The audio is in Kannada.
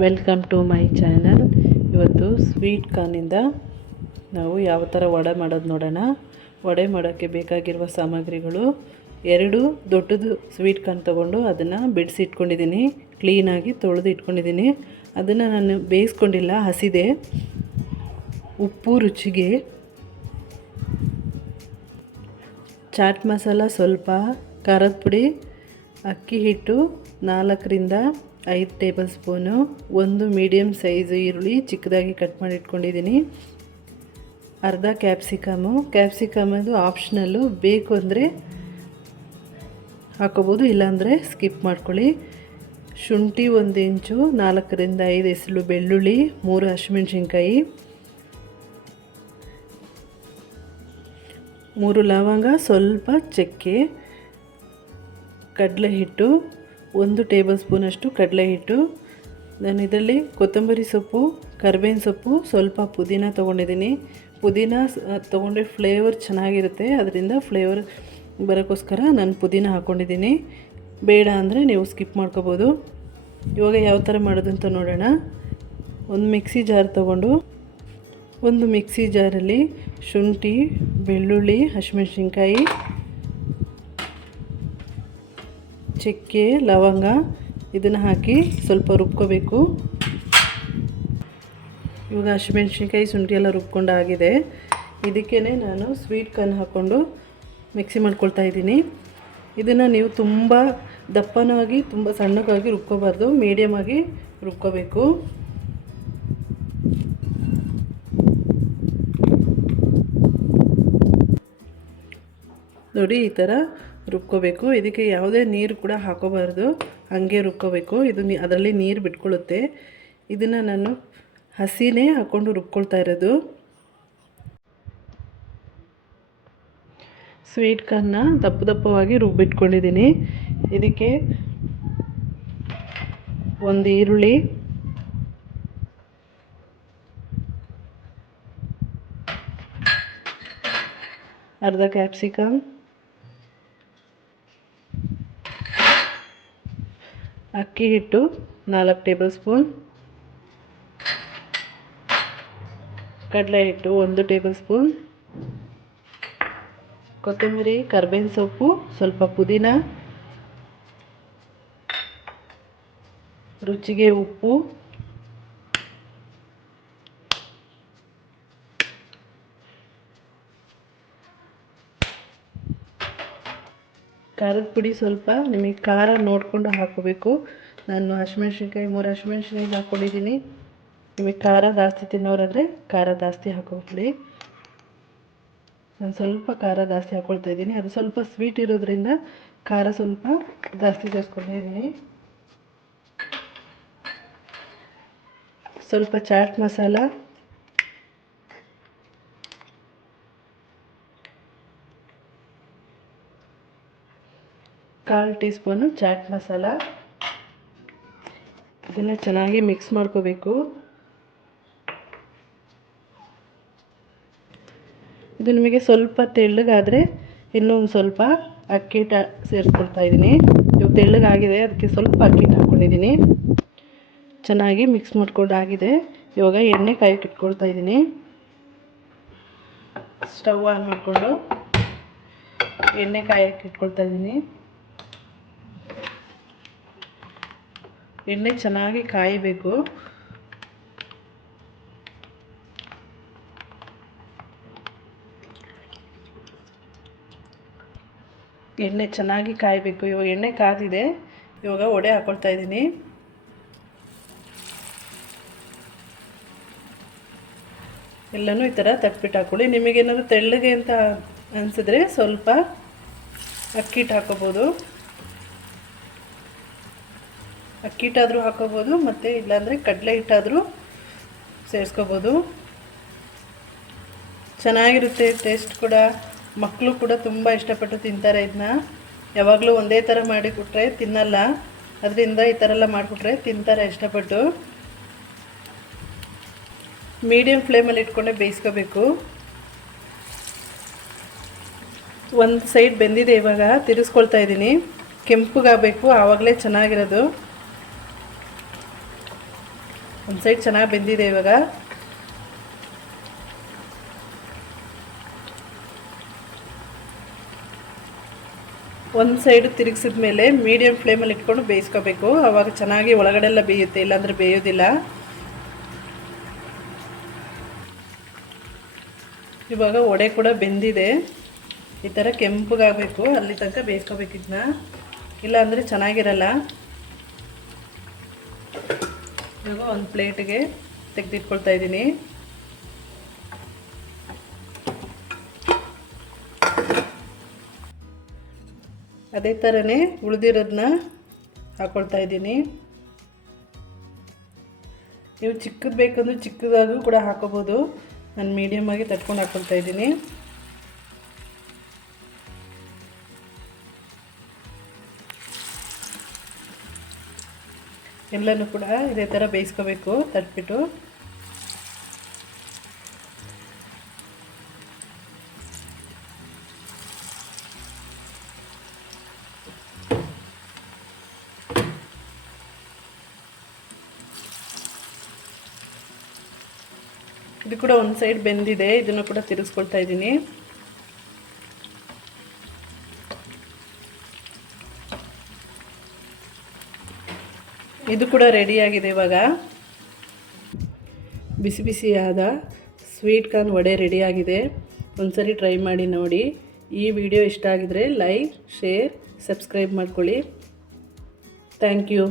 Welcome to my channel. ಇವತ್ತು ಸ್ವೀಟ್ ಕಾರ್ನಿಂದ ನಾವು ಯಾವ ಥರ ವಡೆ ಮಾಡೋದು ನೋಡೋಣ. ವಡೆ ಮಾಡೋಕ್ಕೆ ಬೇಕಾಗಿರುವ ಸಾಮಗ್ರಿಗಳು: 2 ದೊಡ್ಡದು ಸ್ವೀಟ್ ಕಾರ್ನ್ ತೊಗೊಂಡು ಅದನ್ನು ಬಿಡಿಸಿಟ್ಕೊಂಡಿದ್ದೀನಿ, ಕ್ಲೀನಾಗಿ ತೊಳೆದು ಇಟ್ಕೊಂಡಿದ್ದೀನಿ. ಅದನ್ನು ನಾನು ಬೇಯಿಸ್ಕೊಂಡಿಲ್ಲ, ಹಸಿದೆ. ಉಪ್ಪು ರುಚಿಗೆ, ಚಾಟ್ ಮಸಾಲ ಸ್ವಲ್ಪ, ಖಾರದ ಪುಡಿ, ಅಕ್ಕಿ ಹಿಟ್ಟು 4ರಿಂದ 5 ಟೇಬಲ್ ಸ್ಪೂನು, ಒಂದು ಮೀಡಿಯಮ್ ಸೈಜು ಈರುಳ್ಳಿ ಚಿಕ್ಕದಾಗಿ ಕಟ್ ಮಾಡಿ ಇಟ್ಕೊಂಡಿದ್ದೀನಿ, ಅರ್ಧ ಕ್ಯಾಪ್ಸಿಕಮ್ ಅದು ಆಪ್ಷನಲ್ಲು, ಬೇಕು ಅಂದರೆ ಹಾಕೋಬೋದು, ಇಲ್ಲಾಂದರೆ ಸ್ಕಿಪ್ ಮಾಡ್ಕೊಳ್ಳಿ. ಶುಂಠಿ 1 ಇಂಚು, 4ರಿಂದ 5 ಎಸಳು ಬೆಳ್ಳುಳ್ಳಿ, 3 ಹಸಿಮೆಣಸಿನ್ಕಾಯಿ, 3 ಲವಂಗ, ಸ್ವಲ್ಪ ಚಕ್ಕೆ, ಕಡಲೆ ಹಿಟ್ಟು 1 ಟೇಬಲ್ ಸ್ಪೂನಷ್ಟು ಕಡಲೆ ಹಿಟ್ಟು. ನಾನು ಇದರಲ್ಲಿ ಕೊತ್ತಂಬರಿ ಸೊಪ್ಪು, ಕರಿಬೇವಿನ ಸೊಪ್ಪು, ಸ್ವಲ್ಪ ಪುದೀನ ತೊಗೊಂಡಿದ್ದೀನಿ. ಪುದೀನ ತೊಗೊಂಡ್ರೆ ಫ್ಲೇವರ್ ಚೆನ್ನಾಗಿರುತ್ತೆ, ಅದರಿಂದ ಫ್ಲೇವರ್ ಬರೋಕ್ಕೋಸ್ಕರ ನಾನು ಪುದೀನ ಹಾಕ್ಕೊಂಡಿದ್ದೀನಿ. ಬೇಡ ಅಂದರೆ ನೀವು ಸ್ಕಿಪ್ ಮಾಡ್ಕೋಬೋದು. ಇವಾಗ ಯಾವ ಥರ ಮಾಡೋದು ಅಂತ ನೋಡೋಣ. ಒಂದು ಮಿಕ್ಸಿ ಜಾರ್ ತೊಗೊಂಡು, ಒಂದು ಮಿಕ್ಸಿ ಜಾರಲ್ಲಿ ಶುಂಠಿ, ಬೆಳ್ಳುಳ್ಳಿ, ಹಸಿಮೆಣಸಿನ್ಕಾಯಿ, ಚಕ್ಕೆ, ಲವಂಗ ಇದನ್ನು ಹಾಕಿ ಸ್ವಲ್ಪ ರುಬ್ಕೋಬೇಕು. ಇವಾಗ ಹಸಿಮೆಣಸಿನ್ಕಾಯಿ, ಶುಂಠಿ ಎಲ್ಲ ರುಬ್ಕೊಂಡಾಗಿದೆ. ಇದಕ್ಕೇ ನಾನು ಸ್ವೀಟ್ ಕಾರ್ನ್ ಹಾಕ್ಕೊಂಡು ಮಿಕ್ಸಿ ಮಾಡ್ಕೊಳ್ತಾ ಇದ್ದೀನಿ. ಇದನ್ನು ನೀವು ತುಂಬ ದಪ್ಪನಾಗಿ ತುಂಬ ಸಣ್ಣಗಾಗಿ ರುಬ್ಕೋಬಾರ್ದು, ಮೀಡಿಯಮ್ ಆಗಿ ರುಬ್ಕೋಬೇಕು. ನೋಡಿ, ಈ ಥರ ರುಬ್ಕೋಬೇಕು. ಇದಕ್ಕೆ ಯಾವುದೇ ನೀರು ಕೂಡ ಹಾಕೋಬಾರ್ದು, ಹಾಗೆ ರುಬ್ಕೋಬೇಕು. ಇದು ಅದರಲ್ಲಿ ನೀರು ಬಿಟ್ಕೊಳ್ಳುತ್ತೆ. ಇದನ್ನು ನಾನು ಹಸಿನೇ ಹಾಕ್ಕೊಂಡು ರುಬ್ಕೊಳ್ತಾ ಇರೋದು. ಸ್ವೀಟ್ ಕಾರ್ನ ದಪ್ಪವಾಗಿ ರುಬ್ಬಿಟ್ಕೊಂಡಿದ್ದೀನಿ. ಇದಕ್ಕೆ ಒಂದು ಈರುಳ್ಳಿ, ಅರ್ಧ ಕ್ಯಾಪ್ಸಿಕಮ್, ಅಕ್ಕಿ ಹಿಟ್ಟು 4 ಟೇಬಲ್ ಸ್ಪೂನ್, ಕಡಲೆ ಹಿಟ್ಟು 1 ಟೇಬಲ್ ಸ್ಪೂನ್, ಕೊತ್ತಂಬರಿ, ಕರಿಬೇವಿನ ಸೊಪ್ಪು, ಸ್ವಲ್ಪ ಪುದೀನ, ರುಚಿಗೆ ಉಪ್ಪು, ಖಾರದ ಪುಡಿ ಸ್ವಲ್ಪ, ನಿಮಗೆ ಖಾರ ನೋಡಿಕೊಂಡು ಹಾಕೋಬೇಕು. ನಾನು ಹಸಿಮೆಣ್ಸಿನ್ಕಾಯಿ 3 ಹಸಿಮೆಣ್ಸಿನ್ಕಾಯಿ ಹಾಕ್ಕೊಂಡಿದ್ದೀನಿ. ನಿಮಗೆ ಖಾರ ಜಾಸ್ತಿ ತಿನ್ನೋರಾದರೆ ಖಾರ ಜಾಸ್ತಿ ಹಾಕೋಬಿಡಿ. ನಾನು ಸ್ವಲ್ಪ ಖಾರ ಜಾಸ್ತಿ ಹಾಕ್ಕೊಳ್ತಾ ಇದ್ದೀನಿ. ಅದು ಸ್ವಲ್ಪ ಸ್ವೀಟ್ ಇರೋದ್ರಿಂದ ಖಾರ ಸ್ವಲ್ಪ ಜಾಸ್ತಿ ಸೇರಿಸ್ಕೊಂಡಿದ್ದೀನಿ. ಸ್ವಲ್ಪ ಚಾಟ್ ಮಸಾಲ, ಕಾಲು ಟೀ ಸ್ಪೂನು ಚಾಟ್ ಮಸಾಲ. ಇದನ್ನು ಚೆನ್ನಾಗಿ ಮಿಕ್ಸ್ ಮಾಡ್ಕೋಬೇಕು. ಇದು ನಿಮಗೆ ಸ್ವಲ್ಪ ತೆಳ್ಳಗಾದರೆ ಇನ್ನೊಂದು ಸ್ವಲ್ಪ ಅಕ್ಕಿ ಹಿಟ್ಟು ಸೇರಿಸ್ಕೊಳ್ತಾ ಇದ್ದೀನಿ. ಇವಾಗ ತೆಳ್ಳಗಾಗಿದೆ, ಅದಕ್ಕೆ ಸ್ವಲ್ಪ ಅಕ್ಕಿ ಹಿಟ್ಟು ಹಾಕ್ಕೊಂಡಿದ್ದೀನಿ. ಚೆನ್ನಾಗಿ ಮಿಕ್ಸ್ ಮಾಡ್ಕೊಂಡಾಗಿದೆ. ಇವಾಗ ಎಣ್ಣೆ ಕಾಯಕ್ಕೆ ಇಟ್ಕೊಳ್ತಾ ಇದ್ದೀನಿ. ಸ್ಟವ್ ಆನ್ ಮಾಡಿಕೊಂಡು ಎಣ್ಣೆ ಕಾಯಕ್ಕೆ ಇಟ್ಕೊಳ್ತಾ ಇದ್ದೀನಿ. ಎಣ್ಣೆ ಚೆನ್ನಾಗಿ ಕಾಯಬೇಕು. ಎಣ್ಣೆ ಚೆನ್ನಾಗಿ ಕಾಯಬೇಕು. ಇವಾಗ ಎಣ್ಣೆ ಕಾದಿದೆ. ಇವಾಗ ವಡೆ ಹಾಕ್ಕೊಳ್ತಾ ಇದ್ದೀನಿ. ಎಲ್ಲನೂ ಈ ಥರ ತಟ್ಬಿಟ್ಟು ಹಾಕ್ಕೊಳ್ಳಿ. ನಿಮಗೇನಾದರೂ ತೆಳ್ಳಗೆ ಅಂತ ಅನಿಸಿದ್ರೆ ಸ್ವಲ್ಪ ಅಕ್ಕಿ ಹಿಟ್ಟು ಹಾಕೋಬೋದು. ಅಕ್ಕಿ ಹಿಟ್ಟಾದರೂ ಹಾಕೋಬೋದು, ಮತ್ತು ಇಲ್ಲಾಂದರೆ ಕಡಲೆ ಹಿಟ್ಟಾದರೂ ಸೇರಿಸ್ಕೋಬೋದು. ಚೆನ್ನಾಗಿರುತ್ತೆ ಟೇಸ್ಟ್ ಕೂಡ. ಮಕ್ಕಳು ಕೂಡ ತುಂಬ ಇಷ್ಟಪಟ್ಟು ತಿಂತಾರೆ. ಇದನ್ನ ಯಾವಾಗಲೂ ಒಂದೇ ಥರ ಮಾಡಿಕೊಟ್ರೆ ತಿನ್ನಲ್ಲ, ಅದರಿಂದ ಈ ಥರ ಎಲ್ಲ ಮಾಡಿಕೊಟ್ರೆ ತಿಂತಾರೆ ಇಷ್ಟಪಟ್ಟು. ಮೀಡಿಯಮ್ ಫ್ಲೇಮಲ್ಲಿ ಇಟ್ಕೊಂಡೆ ಬೇಯಿಸ್ಕೋಬೇಕು. ಒಂದು ಸೈಡ್ ಬೆಂದಿದೆ, ಇವಾಗ ತಿರುಗಿಸ್ಕೊಳ್ತಾ ಇದ್ದೀನಿ. ಕೆಂಪಗಾಗಬೇಕು, ಆವಾಗಲೇ ಚೆನ್ನಾಗಿರೋದು. ಒಂದು ಸೈಡ್ ಚೆನ್ನಾಗಿ ಬೆಂದಿದೆ. ಇವಾಗ ಒಂದು ಸೈಡು ತಿರುಗಿಸಿದ ಮೇಲೆ ಮೀಡಿಯಮ್ ಫ್ಲೇಮಲ್ಲಿ ಇಟ್ಕೊಂಡು ಬೇಯಿಸ್ಕೋಬೇಕು. ಆವಾಗ ಚೆನ್ನಾಗಿ ಒಳಗಡೆ ಎಲ್ಲ ಬೇಯುತ್ತೆ, ಇಲ್ಲಾಂದರೆ ಬೇಯೋದಿಲ್ಲ. ಇವಾಗ ವಡೆ ಕೂಡ ಬೆಂದಿದೆ. ಈ ಥರ ಕೆಂಪಗಾಗಬೇಕು, ಅಲ್ಲಿ ತನಕ ಬೇಯಿಸ್ಕೋಬೇಕು ಇದನ್ನ, ಇಲ್ಲಾಂದರೆ ಚೆನ್ನಾಗಿರಲ್ಲ. ಇವಾಗ ಒಂದು ಪ್ಲೇಟಿಗೆ ತೆಗೆದಿಟ್ಕೊಳ್ತಾ ಇದ್ದೀನಿ. ಅದೇ ಥರನೇ ಉಳಿದಿರೋದನ್ನ ಹಾಕ್ಕೊಳ್ತಾ ಇದ್ದೀನಿ. ನೀವು ಚಿಕ್ಕದು ಬೇಕಂದ್ರೆ ಚಿಕ್ಕದಾಗೂ ಕೂಡ ಹಾಕೋಬೋದು. ನಾನು ಮೀಡಿಯಮಾಗಿ ತಟ್ಕೊಂಡು ಹಾಕ್ಕೊಳ್ತಾ ಇದ್ದೀನಿ. ಎಲ್ಲನೂ ಕೂಡ ಇದೇ ಥರ ಬೇಯಿಸ್ಕೋಬೇಕು ತಟ್ಬಿಟ್ಟು. ಇದು ಕೂಡ ಒಂದು ಸೈಡ್ ಬೆಂದಿದೆ, ಇದನ್ನು ಕೂಡ ತಿರುಗಿಸ್ಕೊಳ್ತಾ ಇದ್ದೀನಿ. ಇದು ಕೂಡ ರೆಡಿಯಾಗಿದೆ. ಇವಾಗ ಬಿಸಿ ಬಿಸಿಯಾದ ಸ್ವೀಟ್ ಕಾರ್ನ್ ವಡೆ ರೆಡಿಯಾಗಿದೆ. ಒಂದ್ಸರಿ ಟ್ರೈ ಮಾಡಿ ನೋಡಿ. ಈ ವಿಡಿಯೋ ಇಷ್ಟ ಆಗಿದರೆ ಲೈಕ್, ಶೇರ್, ಸಬ್ಸ್ಕ್ರೈಬ್ ಮಾಡ್ಕೊಳ್ಳಿ. Thank you.